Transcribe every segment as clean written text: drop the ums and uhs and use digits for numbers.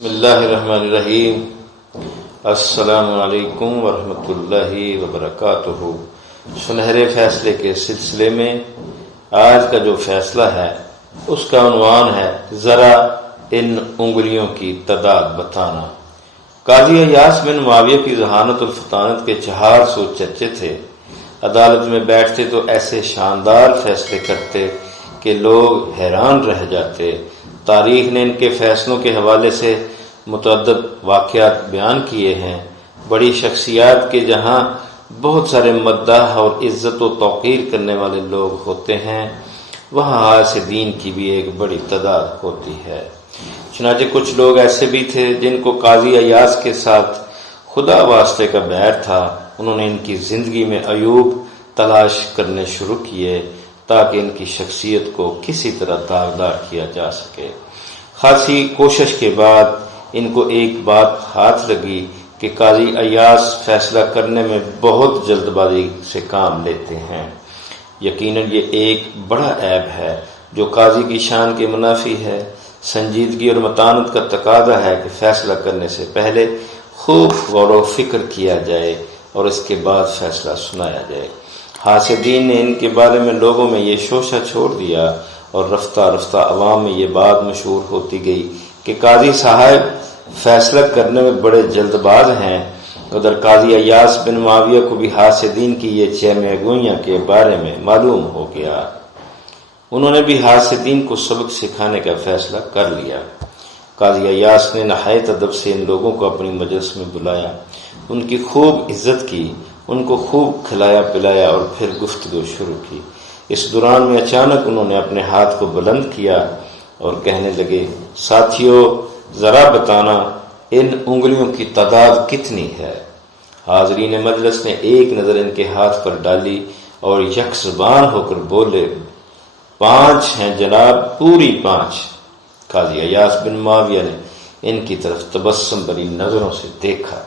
بسم اللہ الرحمن الرحیم۔ السلام علیکم ورحمۃ اللہ وبرکاتہ۔ سنہرے فیصلے کے سلسلے میں آج کا جو فیصلہ ہے اس کا عنوان ہے ذرا ان انگلیوں کی تعداد بتانا۔ قاضی ایاس بن معاویہ کی ذہانت اور فطانت کے 400 چرچے تھے۔ عدالت میں بیٹھتے تو ایسے شاندار فیصلے کرتے کہ لوگ حیران رہ جاتے۔ تاریخ نے ان کے فیصلوں کے حوالے سے متعدد واقعات بیان کیے ہیں۔ بڑی شخصیات کے جہاں بہت سارے مداح اور عزت و توقیر کرنے والے لوگ ہوتے ہیں، وہاں حاسدین کی بھی ایک بڑی تعداد ہوتی ہے۔ چنانچہ کچھ لوگ ایسے بھی تھے جن کو قاضی ایاس کے ساتھ خدا واسطے کا بیر تھا۔ انہوں نے ان کی زندگی میں عیوب تلاش کرنے شروع کیے تاکہ ان کی شخصیت کو کسی طرح داغدار کیا جا سکے۔ خاصی کوشش کے بعد ان کو ایک بات ہاتھ لگی کہ قاضی ایاس فیصلہ کرنے میں بہت جلد بازی سے کام لیتے ہیں۔ یقیناً یہ ایک بڑا عیب ہے جو قاضی کی شان کے منافی ہے۔ سنجیدگی اور متانت کا تقاضا ہے کہ فیصلہ کرنے سے پہلے خوب غور و فکر کیا جائے اور اس کے بعد فیصلہ سنایا جائے۔ حاسدین نے ان کے بارے میں لوگوں میں یہ شوشہ چھوڑ دیا اور رفتہ رفتہ عوام میں یہ بات مشہور ہوتی گئی کہ قاضی صاحب فیصلہ کرنے میں بڑے جلد باز ہیں۔ ادھر قاضی ایاس بن معاویہ کو بھی حاسدین کی یہ چہمہ کے بارے میں معلوم ہو گیا۔ انہوں نے بھی حاسدین کو سبق سکھانے کا فیصلہ کر لیا۔ قاضی ایاس نے نہایت ادب سے ان لوگوں کو اپنی مجلس میں بلایا، ان کی خوب عزت کی، ان کو خوب کھلایا پلایا اور پھر گفتگو شروع کی۔ اس دوران میں اچانک انہوں نے اپنے ہاتھ کو بلند کیا اور کہنے لگے، ساتھیو ذرا بتانا ان انگلیوں کی تعداد کتنی ہے؟ حاضرین مجلس نے ایک نظر ان کے ہاتھ پر ڈالی اور یک زبان ہو کر بولے، 5 ہیں جناب، پوری 5۔ قاضی ایاس بن معاویہ نے ان کی طرف تبسم بھری نظروں سے دیکھا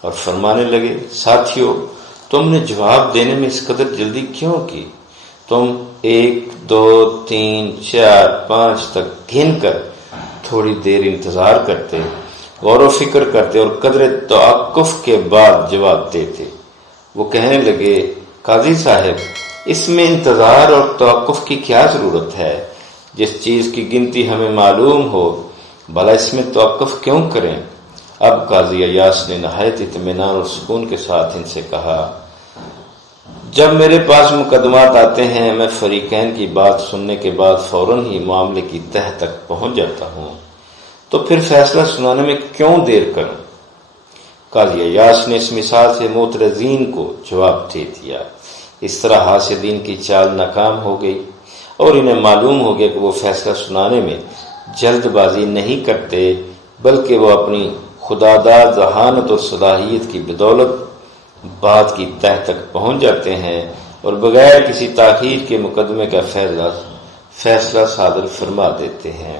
اور فرمانے لگے، ساتھیو تم نے جواب دینے میں اس قدر جلدی کیوں کی؟ تم 1 2 3 4 5 تک گن کر تھوڑی دیر انتظار کرتے، غور و فکر کرتے اور قدر توقف کے بعد جواب دیتے۔ وہ کہنے لگے، قاضی صاحب اس میں انتظار اور توقف کی کیا ضرورت ہے؟ جس چیز کی گنتی ہمیں معلوم ہو بھلا اس میں توقف کیوں کریں؟ اب قاضی ایاس نے نہایت اطمینان اور سکون کے ساتھ ان سے کہا، جب میرے پاس مقدمات آتے ہیں میں فریقین کی بات سننے کے بعد فوراً ہی معاملے کی تہ تک پہنچ جاتا ہوں، تو پھر فیصلہ سنانے میں کیوں دیر کروں؟ قاضی ایاس نے اس مثال سے معترضین کو جواب دے دیا۔ اس طرح حاسدین کی چال ناکام ہو گئی اور انہیں معلوم ہو گیا کہ وہ فیصلہ سنانے میں جلد بازی نہیں کرتے بلکہ وہ اپنی خداداد ذہانت اور صلاحیت کی بدولت بات کی تہ تک پہنچ جاتے ہیں اور بغیر کسی تاخیر کے مقدمے کا فیصلہ صادر فرما دیتے ہیں۔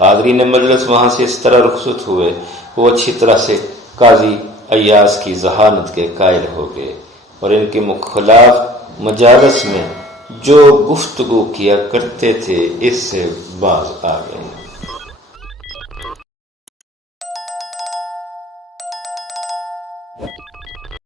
حاضرین مجلس وہاں سے اس طرح رخصت ہوئے، وہ اچھی طرح سے قاضی ایاس کی ذہانت کے قائل ہو گئے اور ان کے خلاف مجالس میں جو گفتگو کیا کرتے تھے اس سے باز آ گئے۔